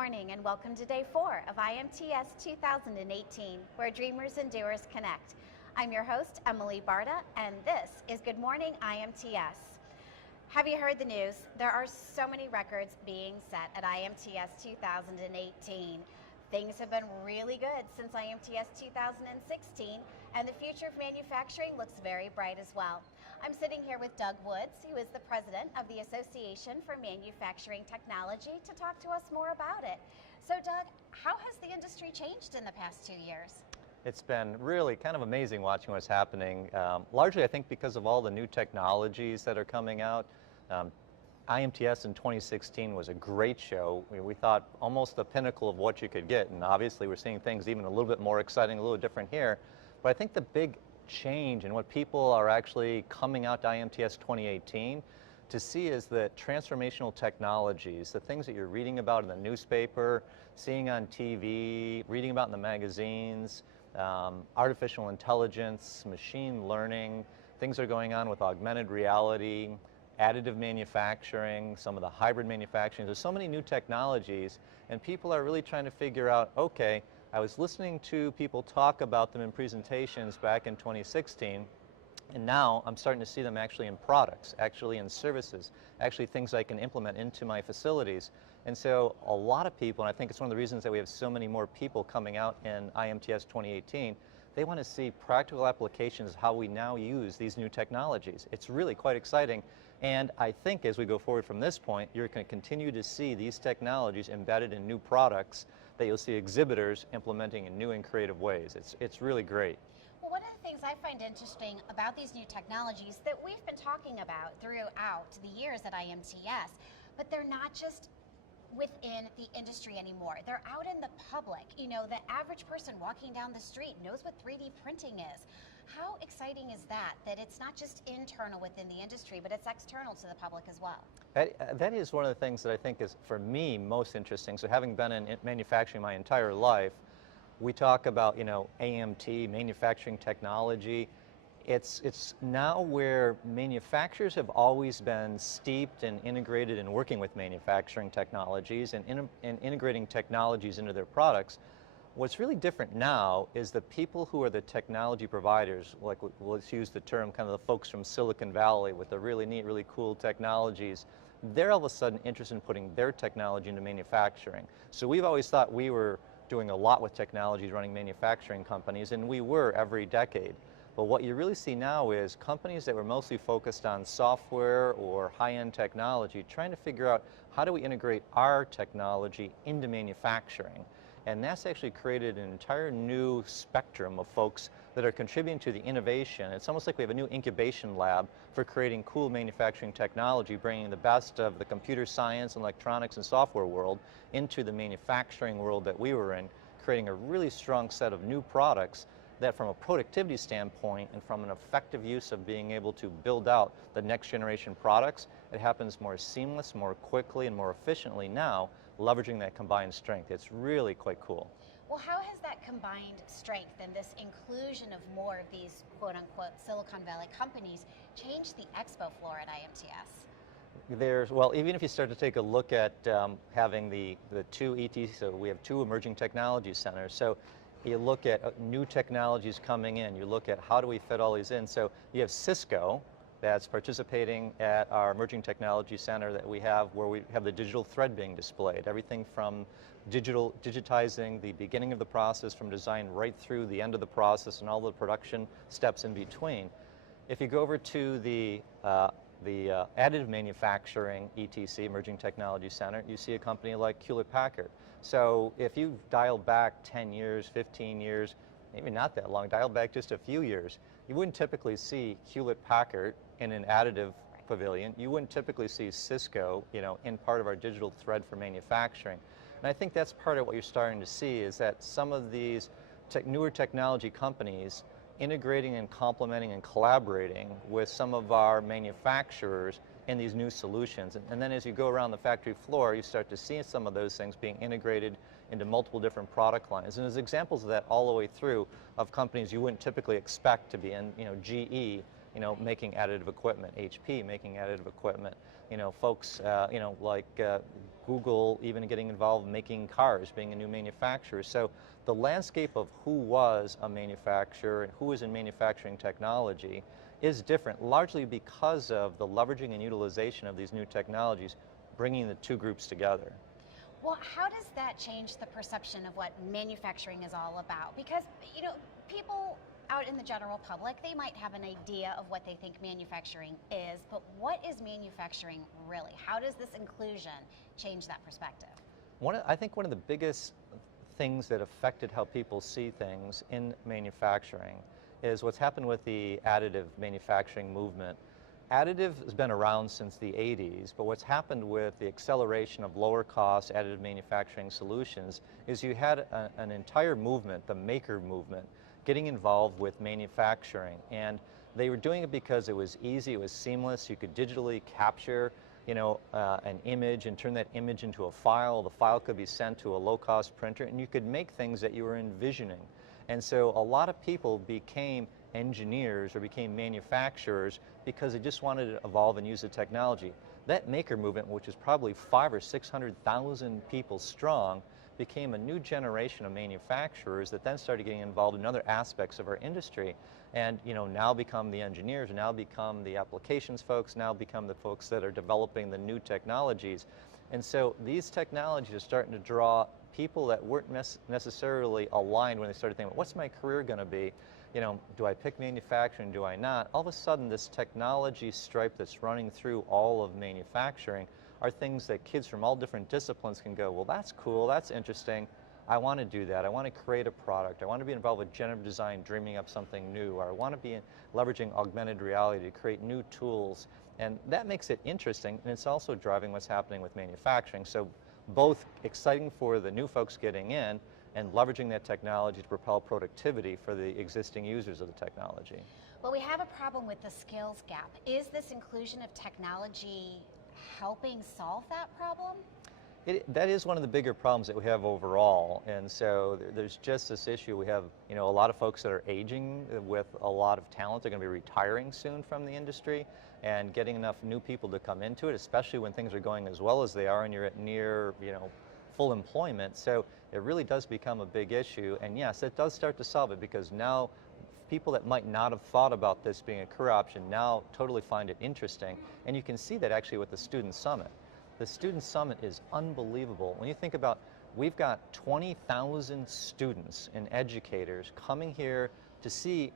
morning and welcome to day 4 of IMTS 2018, where dreamers and doers connect. I'm your host, Emily Barta, and this is Good Morning IMTS. Have you heard the news? There are so many records being set at IMTS 2018. Things have been really good since IMTS 2016, and the future of manufacturing looks very bright as well. I'm sitting here with Doug Woods, who is the president of the Association for Manufacturing Technology, to talk to us more about it. So Doug, how has the industry changed in the past 2 years? It's been really kind of amazing watching what's happening, largely I think because of all the new technologies that are coming out. IMTS in 2016 was a great show. We thought almost the pinnacle of what you could get, and obviously we're seeing things even a little bit more exciting, a little different here. But I think the big change in what people are actually coming out to IMTS 2018 to see is that transformational technologies, the things that you're reading about in the newspaper, seeing on TV, reading about in the magazines, artificial intelligence, machine learning, things that are going on with augmented reality, additive manufacturing, some of the hybrid manufacturing. There's so many new technologies, and people are really trying to figure out, okay, I was listening to people talk about them in presentations back in 2016, and now I'm starting to see them actually in products, actually in services, actually things I can implement into my facilities. And so a lot of people, and I think it's one of the reasons that we have so many more people coming out in IMTS 2018, they want to see practical applications of how we now use these new technologies. It's really quite exciting, and I think as we go forward from this point, you're going to continue to see these technologies embedded in new products that you'll see exhibitors implementing in new and creative ways. It's really great. Well, one of the things I find interesting about these new technologies that we've been talking about throughout the years at IMTS, but they're not just within the industry anymore. They're out in the public. You know, the average person walking down the street knows what 3D printing is. How exciting is that it's not just internal within the industry, but it's external to the public as well? That is one of the things that I think is, for me, most interesting. So having been in manufacturing my entire life, we talk about, you know, AMT, manufacturing technology. It's now where manufacturers have always been steeped and integrated in working with manufacturing technologies and integrating technologies into their products. What's really different now is the people who are the technology providers, like let's use the term kind of the folks from Silicon Valley with the really neat, really cool technologies, they're all of a sudden interested in putting their technology into manufacturing. So we've always thought we were doing a lot with technologies running manufacturing companies, and we were every decade. But what you really see now is companies that were mostly focused on software or high-end technology trying to figure out how do we integrate our technology into manufacturing. And that's actually created an entire new spectrum of folks that are contributing to the innovation. It's almost like we have a new incubation lab for creating cool manufacturing technology, bringing the best of the computer science, electronics, and software world into the manufacturing world that we were in, creating a really strong set of new products that from a productivity standpoint and from an effective use of being able to build out the next generation products, it happens more seamless, more quickly, and more efficiently now, leveraging that combined strength. It's really quite cool. Well, how has that combined strength and this inclusion of more of these quote-unquote Silicon Valley companies changed the expo floor at IMTS? Well, even if you start to take a look at having the two ETs, so we have two emerging technology centers. So you look at new technologies coming in, you look at how do we fit all these in. So you have Cisco that's participating at our Emerging Technology Center that we have, where we have the digital thread being displayed. Everything from digitizing the beginning of the process from design right through the end of the process and all the production steps in between. If you go over to the additive manufacturing ETC, Emerging Technology Center, you see a company like Hewlett-Packard. So if you dial back 10 years, 15 years, maybe not that long, dial back just a few years, you wouldn't typically see Hewlett-Packard in an additive pavilion. You wouldn't typically see Cisco, you know, in part of our digital thread for manufacturing. And I think that's part of what you're starting to see is that some of these newer technology companies integrating and complementing and collaborating with some of our manufacturers in these new solutions. And then as you go around the factory floor, you start to see some of those things being integrated into multiple different product lines. And there's examples of that all the way through of companies you wouldn't typically expect to be in, you know, GE, you know, making additive equipment, HP making additive equipment, you know, folks, you know, like Google even getting involved in making cars, being a new manufacturer. So the landscape of who was a manufacturer and who was in manufacturing technology is different, largely because of the leveraging and utilization of these new technologies, bringing the two groups together. Well, how does that change the perception of what manufacturing is all about? Because, you know, people out in the general public, they might have an idea of what they think manufacturing is, but what is manufacturing really? How does this inclusion change that perspective? I think one of the biggest things that affected how people see things in manufacturing is what's happened with the additive manufacturing movement. Additive has been around since the 80s, but what's happened with the acceleration of lower cost additive manufacturing solutions is you had an entire movement, the maker movement, getting involved with manufacturing. And they were doing it because it was easy, it was seamless, you could digitally capture an image and turn that image into a file. The file could be sent to a low-cost printer, and you could make things that you were envisioning. And so a lot of people became engineers or became manufacturers because they just wanted to evolve and use the technology. That maker movement, which is probably 500,000 or 600,000 people strong, became a new generation of manufacturers that then started getting involved in other aspects of our industry, and now become the engineers, now become the applications folks, now become the folks that are developing the new technologies. And so these technologies are starting to draw people that weren't necessarily aligned when they started thinking, what's my career going to be? Do I pick manufacturing, do I not? All of a sudden, this technology stripe that's running through all of manufacturing are things that kids from all different disciplines can go, well, that's cool, that's interesting, I want to do that, I want to create a product, I want to be involved with generative design, dreaming up something new, or I want to be leveraging augmented reality to create new tools. And that makes it interesting, and it's also driving what's happening with manufacturing. So both exciting for the new folks getting in and leveraging that technology to propel productivity for the existing users of the technology. Well, we have a problem with the skills gap. Is this inclusion of technology helping solve that problem? That is one of the bigger problems that we have overall, and so there's just this issue. We have a lot of folks that are aging with a lot of talent. They're going to be retiring soon from the industry, and getting enough new people to come into it, especially when things are going as well as they are and you're at near full employment. So it really does become a big issue, and yes, it does start to solve it, because now people that might not have thought about this being a career option now totally find it interesting, and you can see that actually with the Student Summit. The Student Summit is unbelievable. When you think about, we've got 20,000 students and educators coming here to see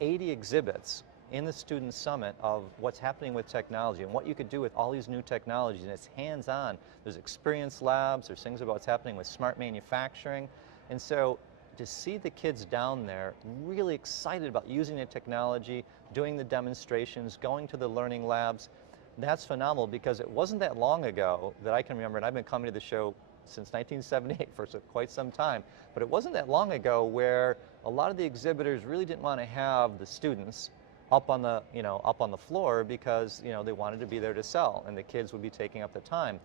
80 exhibits in the Student Summit of what's happening with technology and what you could do with all these new technologies, and it's hands-on. There's experience labs, there's things about what's happening with smart manufacturing, and so to see the kids down there really excited about using the technology, doing the demonstrations, going to the learning labs, that's phenomenal, because it wasn't that long ago that I can remember, and I've been coming to the show since 1978 for quite some time, but it wasn't that long ago where a lot of the exhibitors really didn't want to have the students up on the up on the floor, because they wanted to be there to sell, and the kids would be taking up the time.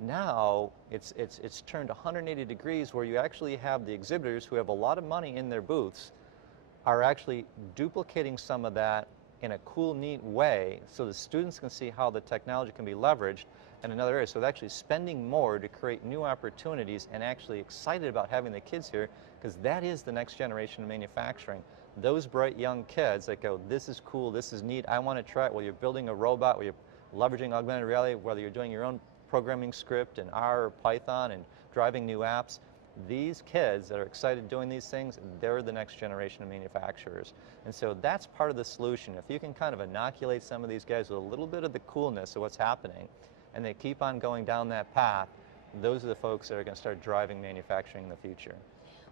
Now it's turned 180 degrees, where you actually have the exhibitors who have a lot of money in their booths are actually duplicating some of that in a cool, neat way, so the students can see how the technology can be leveraged in another area. So they're actually spending more to create new opportunities, and actually excited about having the kids here, because that is the next generation of manufacturing. Those bright young kids that go, this is cool, this is neat, I want to try it. Whether you're building a robot, whether you're leveraging augmented reality, whether you're doing your own programming script in R or Python and driving new apps, these kids that are excited doing these things, they're the next generation of manufacturers. And so that's part of the solution. If you can kind of inoculate some of these guys with a little bit of the coolness of what's happening, and they keep on going down that path, those are the folks that are going to start driving manufacturing in the future.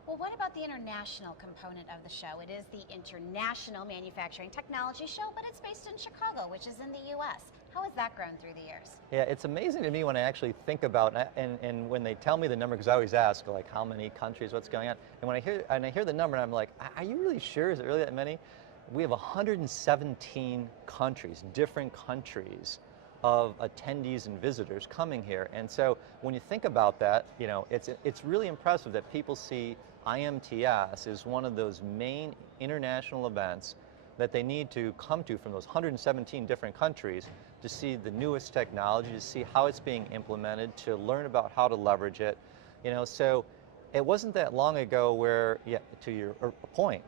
Well, what about the international component of the show? It is the International Manufacturing Technology Show, but it's based in Chicago, which is in the U.S. How has that grown through the years? Yeah, it's amazing to me when I actually think about, and when they tell me the number, because I always ask, like, how many countries, what's going on? And when I hear the number, I'm like, are you really sure? Is it really that many? We have 117 countries, different countries of attendees and visitors coming here. And so when you think about that, it's really impressive that people see IMTS is one of those main international events that they need to come to from those 117 different countries to see the newest technology, to see how it's being implemented, to learn about how to leverage it. So it wasn't that long ago where, yeah, to your point,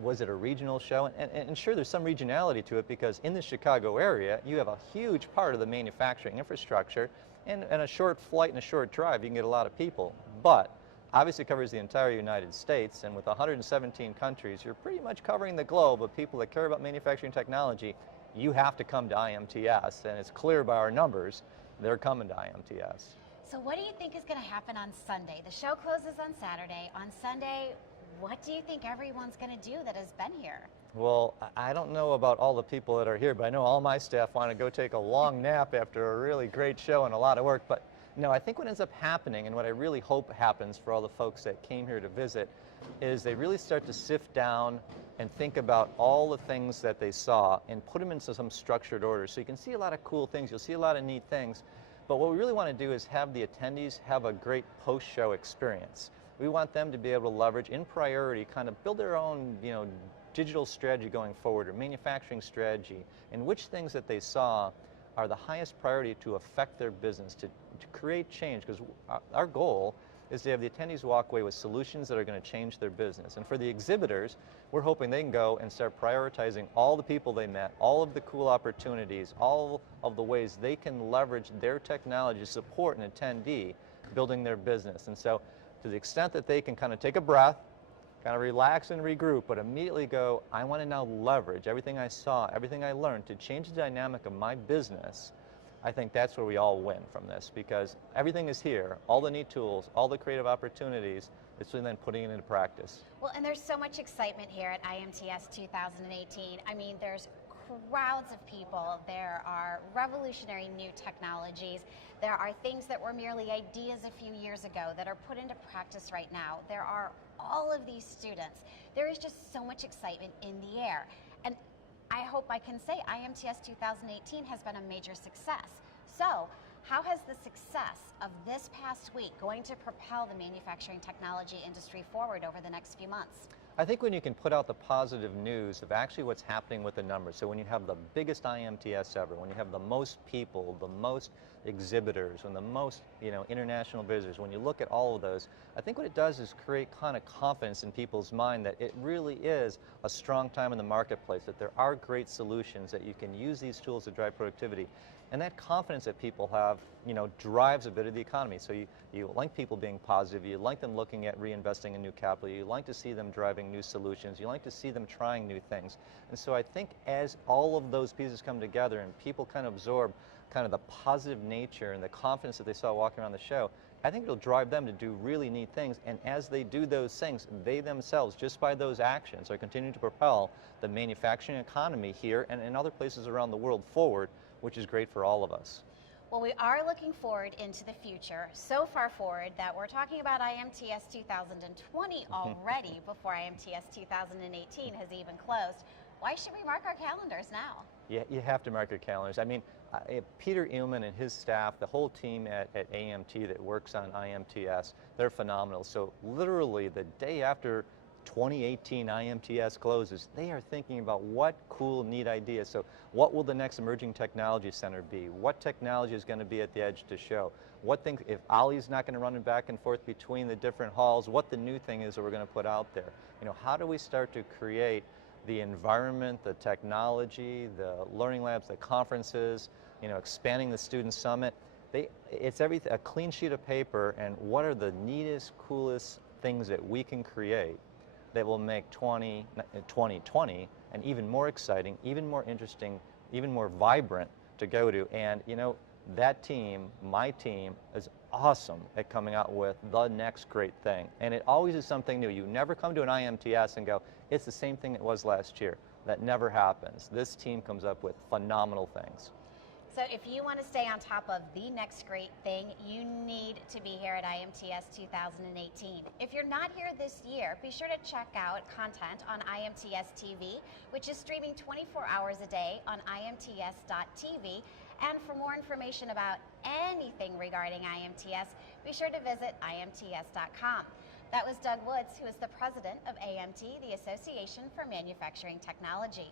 was it a regional show? And sure, there's some regionality to it, because in the Chicago area, you have a huge part of the manufacturing infrastructure, and a short flight and a short drive, you can get a lot of people. But obviously it covers the entire United States, and with 117 countries, you're pretty much covering the globe of people that care about manufacturing technology. You have to come to IMTS, and it's clear by our numbers, they're coming to IMTS. So what do you think is going to happen on Sunday? The show closes on Saturday. On Sunday, what do you think everyone's going to do that has been here? Well, I don't know about all the people that are here, but I know all my staff want to go take a long nap after a really great show and a lot of work. But no, I think what ends up happening, and what I really hope happens for all the folks that came here to visit, is they really start to sift down and think about all the things that they saw and put them into some structured order. So you can see a lot of cool things, you'll see a lot of neat things, but what we really want to do is have the attendees have a great post-show experience. We want them to be able to leverage in priority, kind of build their own, digital strategy going forward, or manufacturing strategy, and which things that they saw are the highest priority to affect their business, to create change, because our goal is to have the attendees walk away with solutions that are going to change their business. And for the exhibitors, we're hoping they can go and start prioritizing all the people they met, all of the cool opportunities, all of the ways they can leverage their technology to support an attendee building their business. And so to the extent that they can kind of take a breath, kind of relax and regroup, but immediately go, I want to now leverage everything I saw, everything I learned to change the dynamic of my business. I think that's where we all win from this, because everything is here, all the neat tools, all the creative opportunities. It's really then putting it into practice. Well, and there's so much excitement here at IMTS 2018. I mean, there's crowds of people. There are revolutionary new technologies. There are things that were merely ideas a few years ago that are put into practice right now. There are all of these students. There is just so much excitement in the air. And I hope I can say IMTS 2018 has been a major success. So, how has the success of this past week going to propel the manufacturing technology industry forward over the next few months? I think when you can put out the positive news of actually what's happening with the numbers, so when you have the biggest IMTS ever, when you have the most people, the most exhibitors, and the most international visitors, when you look at all of those, I think what it does is create kind of confidence in people's mind that it really is a strong time in the marketplace, that there are great solutions, that you can use these tools to drive productivity. And that confidence that people have, drives a bit of the economy. So you like people being positive, you like them looking at reinvesting in new capital, you like to see them driving new solutions, you like to see them trying new things. And so I think as all of those pieces come together and people kind of absorb kind of the positive nature and the confidence that they saw walking around the show, I think it'll drive them to do really neat things. And as they do those things, they themselves, just by those actions, are continuing to propel the manufacturing economy here and in other places around the world forward, which is great for all of us. Well, we are looking forward into the future, so far forward that we're talking about IMTS 2020 already before IMTS 2018 has even closed. Why should we mark our calendars now? Yeah, you have to mark your calendars. I mean, Peter Uhlman and his staff, the whole team at AMT that works on IMTS, they're phenomenal. So literally the day after 2018 IMTS closes, they are thinking about what cool, neat ideas. So what will the next emerging technology center be? What technology is going to be at the edge to show? What things, if Ollie's not going to run back and forth between the different halls, what the new thing is that we're going to put out there? How do we start to create the environment, the technology, the learning labs, the conferences, expanding the student summit? It's everything, a clean sheet of paper, and what are the neatest, coolest things that we can create that will make 2020 and even more exciting, even more interesting, even more vibrant to go to. And that team, my team, is awesome at coming out with the next great thing. And it always is something new. You never come to an IMTS and go, it's the same thing it was last year. That never happens. This team comes up with phenomenal things. So if you want to stay on top of the next great thing, you need to be here at IMTS 2018. If you're not here this year, be sure to check out content on IMTS TV, which is streaming 24 hours a day on IMTS.tv. And for more information about anything regarding IMTS, be sure to visit IMTS.com. That was Doug Woods, who is the president of AMT, the Association for Manufacturing Technology.